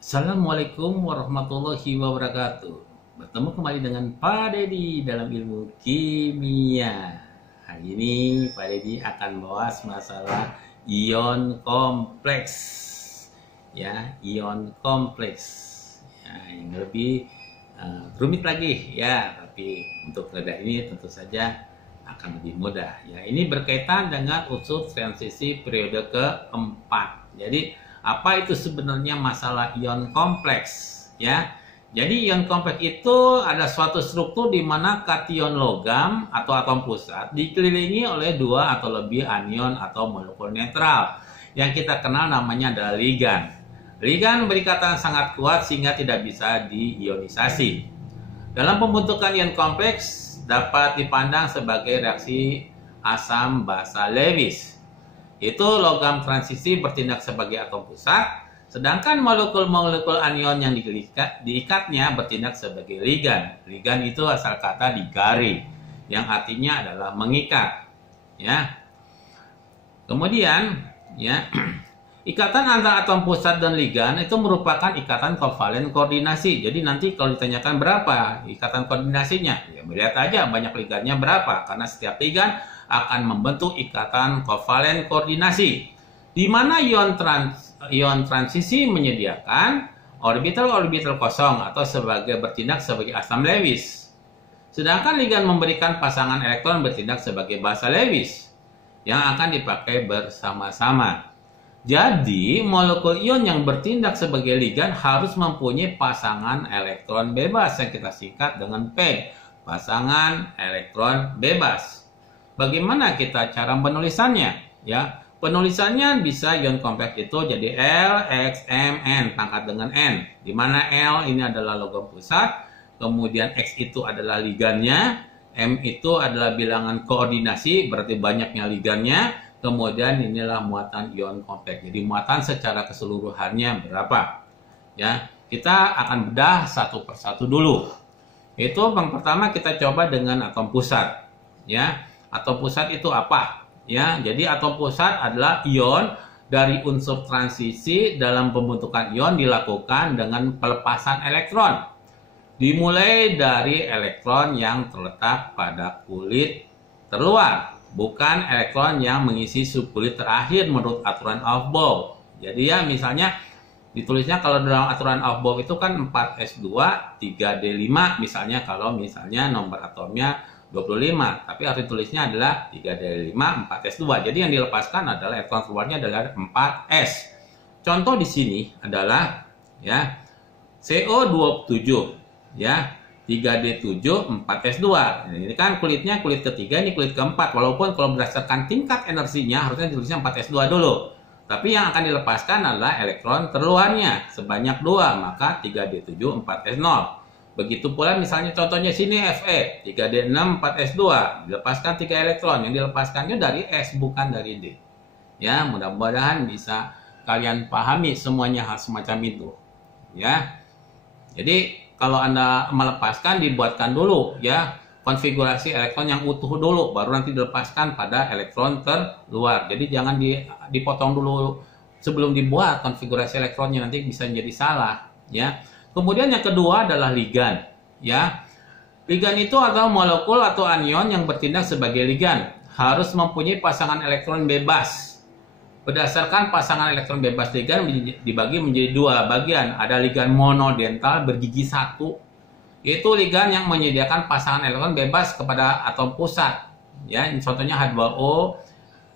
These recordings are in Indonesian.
Assalamualaikum warahmatullahi wabarakatuh. Bertemu kembali dengan Pak Dedi dalam ilmu kimia. Hari ini Pak Dedi akan bahas masalah ion kompleks. Ya, ion kompleks. Ya, yang lebih rumit lagi ya, tapi untuk reda ini tentu saja akan lebih mudah. Ya, ini berkaitan dengan unsur transisi periode keempat. Jadi apa itu sebenarnya masalah ion kompleks ya? Jadi ion kompleks itu ada suatu struktur di mana kation logam atau atom pusat dikelilingi oleh dua atau lebih anion atau molekul netral yang kita kenal namanya adalah ligan. Ligan berikatan sangat kuat sehingga tidak bisa diionisasi. Dalam pembentukan ion kompleks dapat dipandang sebagai reaksi asam basa Lewis. Itu logam transisi bertindak sebagai atom pusat, sedangkan molekul-molekul anion yang diikatnya bertindak sebagai ligan. Ligan itu asal kata ligare, yang artinya adalah mengikat. Ya. Kemudian, ya, ikatan antara atom pusat dan ligan itu merupakan ikatan kovalen koordinasi. Jadi nanti kalau ditanyakan berapa ikatan koordinasinya, ya melihat aja banyak ligannya berapa, karena setiap ligan akan membentuk ikatan kovalen koordinasi, di mana ion transisi menyediakan orbital-orbital kosong atau bertindak sebagai asam Lewis. Sedangkan ligan memberikan pasangan elektron bertindak sebagai basa Lewis yang akan dipakai bersama-sama. Jadi, molekul ion yang bertindak sebagai ligan harus mempunyai pasangan elektron bebas yang kita singkat dengan P, pasangan elektron bebas. Bagaimana kita cara penulisannya? Ya, penulisannya bisa ion kompleks itu jadi L, X, M, N, pangkat dengan N. Di mana L ini adalah logam pusat, kemudian X itu adalah ligannya, M itu adalah bilangan koordinasi, berarti banyaknya ligannya, kemudian inilah muatan ion kompleks. Jadi muatan secara keseluruhannya berapa? Ya, kita akan bedah satu persatu dulu. Itu yang pertama kita coba dengan atom pusat. Ya. Atom pusat itu apa? Ya, jadi atom pusat adalah ion dari unsur transisi dalam pembentukan ion dilakukan dengan pelepasan elektron. Dimulai dari elektron yang terletak pada kulit terluar, bukan elektron yang mengisi subkulit terakhir menurut aturan Aufbau. Jadi ya misalnya ditulisnya kalau dalam aturan Aufbau itu kan 4s2 3d5 misalnya, kalau misalnya nomor atomnya 25, tapi arti tulisnya adalah 3d5 4s2. Jadi yang dilepaskan adalah elektron keluarnya adalah 4s. Contoh di sini adalah ya CO27 ya 3d7 4s2. Ini kan kulitnya kulit ketiga, ini kulit keempat. Walaupun kalau berdasarkan tingkat energinya harusnya ditulisnya 4s2 dulu. Tapi yang akan dilepaskan adalah elektron terluarnya sebanyak 2, maka 3d7 4s0. Begitu pula misalnya contohnya sini Fe 3d6 4s2, dilepaskan 3 elektron, yang dilepaskannya dari S bukan dari D. Ya, mudah-mudahan bisa kalian pahami semuanya hal semacam itu. Ya. Jadi kalau Anda melepaskan dibuatkan dulu ya konfigurasi elektron yang utuh dulu, baru nanti dilepaskan pada elektron terluar. Jadi jangan dipotong dulu sebelum dibuat konfigurasi elektronnya, nanti bisa jadi salah ya. Kemudian yang kedua adalah ligan, ya. Ligan itu adalah molekul atau anion yang bertindak sebagai ligan, harus mempunyai pasangan elektron bebas. Berdasarkan pasangan elektron bebas ligan dibagi menjadi dua bagian. Ada ligan monodental bergigi satu, itu ligan yang menyediakan pasangan elektron bebas kepada atom pusat. Ya, contohnya H2O,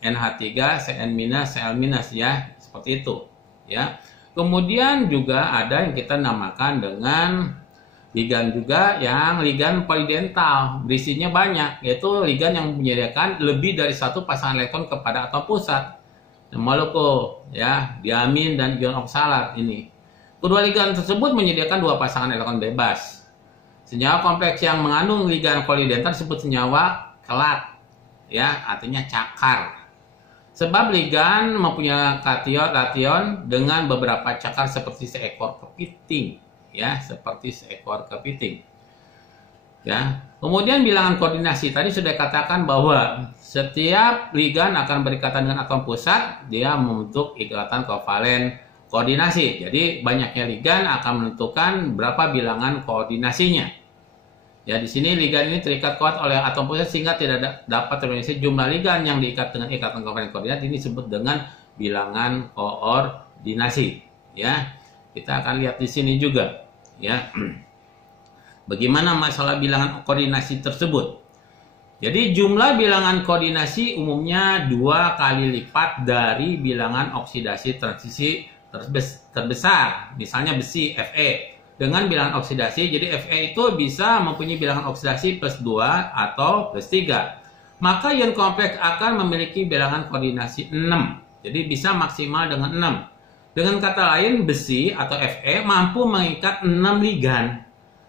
NH3, Cn-, Cl- ya, seperti itu, ya. Kemudian juga ada yang kita namakan dengan ligan juga yang ligan polidental, berisinya banyak, yaitu ligan yang menyediakan lebih dari satu pasangan elektron kepada atom pusat. Molekul ya, diamin dan ion oksalat ini. Kedua ligan tersebut menyediakan dua pasangan elektron bebas. Senyawa kompleks yang mengandung ligan polidental disebut senyawa kelat, ya, artinya cakar. Sebab ligan mempunyai kation dengan beberapa cakar seperti seekor kepiting, ya, seperti seekor kepiting. Ya. Kemudian bilangan koordinasi tadi sudah katakan bahwa setiap ligan akan berikatan dengan atom pusat, dia membentuk ikatan kovalen koordinasi. Jadi banyaknya ligan akan menentukan berapa bilangan koordinasinya. Ya, di sini ligan ini terikat kuat oleh atom pusat sehingga tidak dapat terdeteksi jumlah ligan yang diikat dengan ikatan kovalen koordinat. Ini disebut dengan bilangan koordinasi. Ya, kita akan lihat di sini juga. Ya, bagaimana masalah bilangan koordinasi tersebut? Jadi jumlah bilangan koordinasi umumnya 2 kali lipat dari bilangan oksidasi transisi terbesar, misalnya besi Fe dengan bilangan oksidasi. Jadi Fe itu bisa mempunyai bilangan oksidasi plus 2 atau plus 3. Maka ion kompleks akan memiliki bilangan koordinasi 6. Jadi bisa maksimal dengan 6. Dengan kata lain, besi atau Fe mampu mengikat 6 ligan.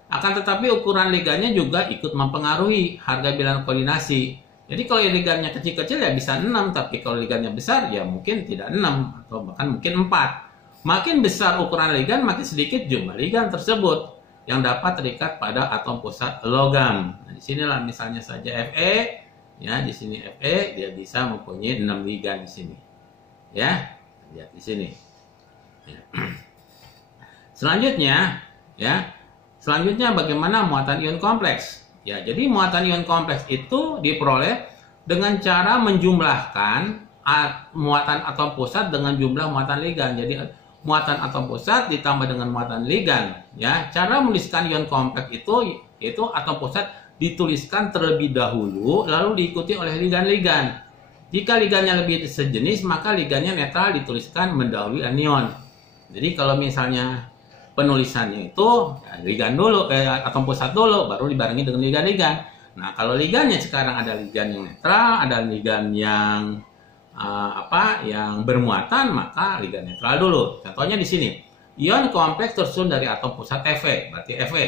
Akan tetapi ukuran ligannya juga ikut mempengaruhi harga bilangan koordinasi. Jadi kalau ligannya kecil-kecil ya bisa 6, tapi kalau ligannya besar ya mungkin tidak 6 atau bahkan mungkin 4. Makin besar ukuran ligan, makin sedikit jumlah ligan tersebut yang dapat terikat pada atom pusat logam. Nah, di sinilah misalnya saja Fe, ya di sini Fe dia bisa mempunyai 6 ligan di sini. Ya, lihat di sini. Ya. Selanjutnya bagaimana muatan ion kompleks? Ya, jadi muatan ion kompleks itu diperoleh dengan cara menjumlahkan muatan atom pusat dengan jumlah muatan ligan. Jadi muatan atom pusat ditambah dengan muatan ligan. Ya, cara menuliskan ion kompleks itu yaitu atom pusat dituliskan terlebih dahulu, lalu diikuti oleh ligan-ligan. Jika ligannya lebih sejenis, maka ligannya netral dituliskan mendahului anion. Jadi kalau misalnya penulisannya itu ya, ligan dulu, atom pusat dulu, baru dibarengi dengan ligan-ligan. Nah, kalau ligannya sekarang ada ligan yang netral, ada ligan yang yang bermuatan, maka ligan netral dulu. Contohnya di sini, ion kompleks tersusun dari atom pusat Fe, berarti Fe,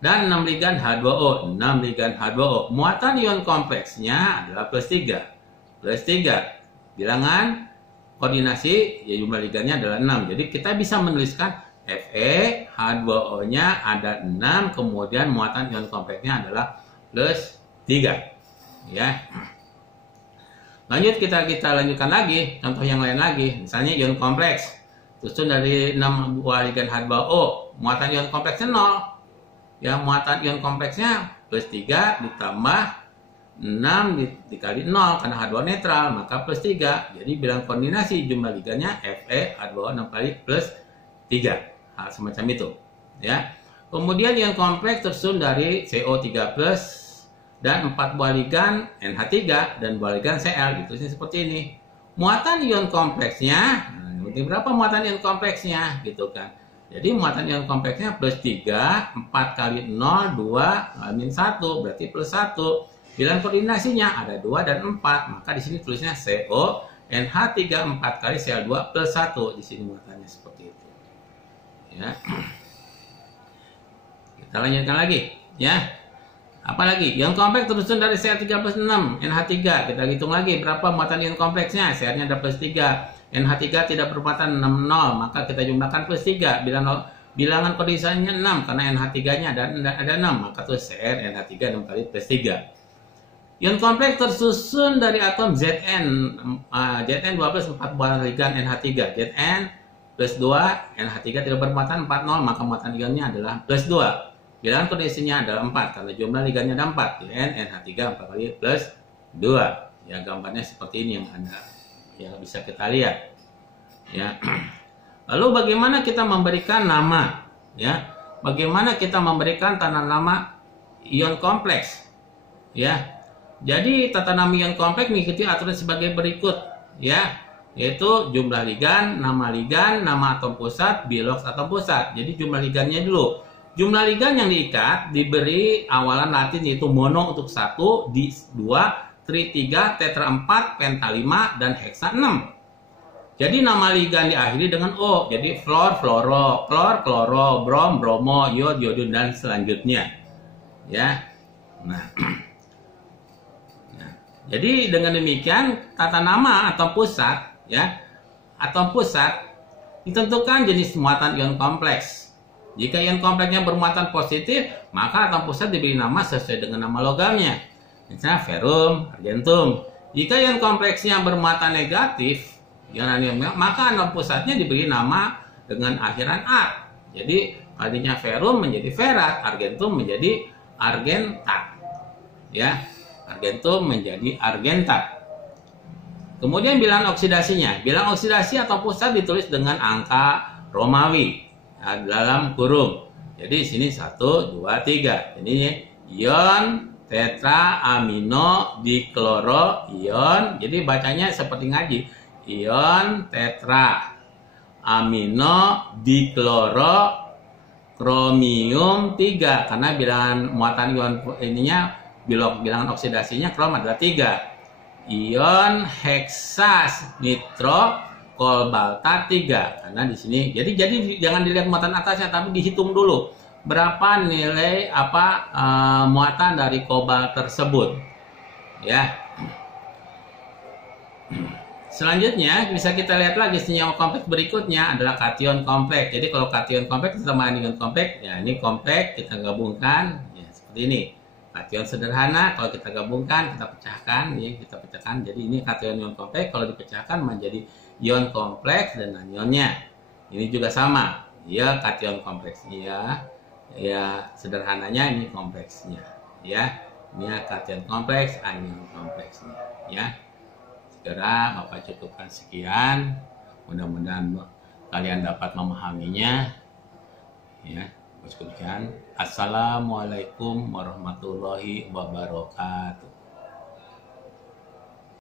dan 6 ligan H2O, 6 ligan H2O. Muatan ion kompleksnya adalah plus 3. Plus 3. Bilangan koordinasi, ya jumlah ligannya adalah 6. Jadi kita bisa menuliskan Fe, H2O-nya ada 6, kemudian muatan ion kompleksnya adalah plus 3. Ya. Lanjut kita lanjutkan lagi, contoh yang lain lagi. Misalnya ion kompleks tersusun dari 6 buah ligan H2O, muatan ion kompleksnya 0. Ya, muatan ion kompleksnya plus 3 ditambah 6 dikali 0 karena H2O netral, maka plus 3. Jadi bilang koordinasi jumlah ligannya Fe H2O 6 kali plus 3. Hal semacam itu. Ya. Kemudian ion kompleks tersusun dari CO3+ dan 4 buah ligan NH3 dan buah ligan Cl, gitu sih seperti ini. Muatan ion kompleksnya, berapa muatan ion kompleksnya gitu kan. Jadi muatan ion kompleksnya plus 3, 4 kali 0, 2, min 1, berarti plus 1. Bilangan koordinasinya ada 2 dan 4, maka di sini tulisnya CO NH3 4 kali Cl2 plus 1. Di sini muatannya seperti itu. Ya. Kita lanjutkan lagi, ya. Apalagi ion kompleks tersusun dari Cl3 plus 6 NH3. Kita hitung lagi berapa muatan ion kompleksnya. Cl-nya ada plus 3, NH3 tidak bermuatan 6, 0, maka kita jumlahkan plus 3. Bilangan koordinasinya 6 karena NH3-nya ada 6, maka tuh Cl NH3 6 kali plus 3. Ion kompleks tersusun dari atom Zn, Zn12 4 buah ligan NH3. Zn plus 2, NH3 tidak bermuatan 4, 0, maka muatan ionnya adalah plus 2. Bilangan koordinasinya adalah 4 karena jumlah ligannya ada 4. NH3 4 kali plus 2. Ya, gambarnya seperti ini yang Anda ya bisa kita lihat. Ya. Lalu bagaimana kita memberikan nama? Ya. Bagaimana kita memberikan tanda nama ion kompleks? Ya. Jadi tata nama ion kompleks mengikuti aturan sebagai berikut, ya. Yaitu jumlah ligan, nama atom pusat, bilox atom pusat. Jadi jumlah ligannya dulu. Jumlah ligan yang diikat diberi awalan latin yaitu mono untuk 1, di 2, tri 3, tetra 4, penta 5, dan heksa 6. Jadi nama ligan diakhiri dengan O. Jadi fluor, fluoro, klor, kloro, brom, bromo, iod, iodun, dan selanjutnya. Ya. Nah, jadi dengan demikian tata nama atom pusat, ya, atom pusat ditentukan jenis muatan ion kompleks. Jika ion kompleksnya bermuatan positif, maka atom pusat diberi nama sesuai dengan nama logamnya. Misalnya ferum, argentum. Jika ion kompleksnya bermuatan negatif, ion anion, maka atom pusatnya diberi nama dengan akhiran art. Jadi tadinya ferum menjadi ferat, argentum menjadi argentat. Ya, argentum menjadi argentat. Kemudian bilangan oksidasinya. Bilangan oksidasi atau pusat ditulis dengan angka Romawi dalam kurung. Jadi sini 1, 2, 3. Ini ion tetra amino dikloro ion. Jadi bacanya seperti ngaji. Ion tetra amino dikloro kromium 3, karena bilangan muatan ion ininya bilangan oksidasinya krom adalah 3. Ion heksas nitro kobalta 3, karena di sini jadi jangan dilihat muatan atasnya, tapi dihitung dulu berapa nilai muatan dari kobalt tersebut, ya. Selanjutnya bisa kita lihat lagi senyawa kompleks berikutnya adalah kation kompleks. Jadi kalau kation kompleks sama anion kompleks, ya ini kompleks kita gabungkan, ya seperti ini. Kation sederhana kalau kita gabungkan, kita pecahkan, ya kita pecahkan. Jadi ini kation ion kompleks, kalau dipecahkan menjadi ion kompleks dan anionnya. Ini juga sama, ya kation kompleks, ya sederhananya ini kompleksnya, ya. Ini kation kompleks, anion kompleksnya, ya. Segera Bapak cukupkan sekian, mudah-mudahan kalian dapat memahaminya, ya. Sekian. Assalamualaikum warahmatullahi wabarakatuh.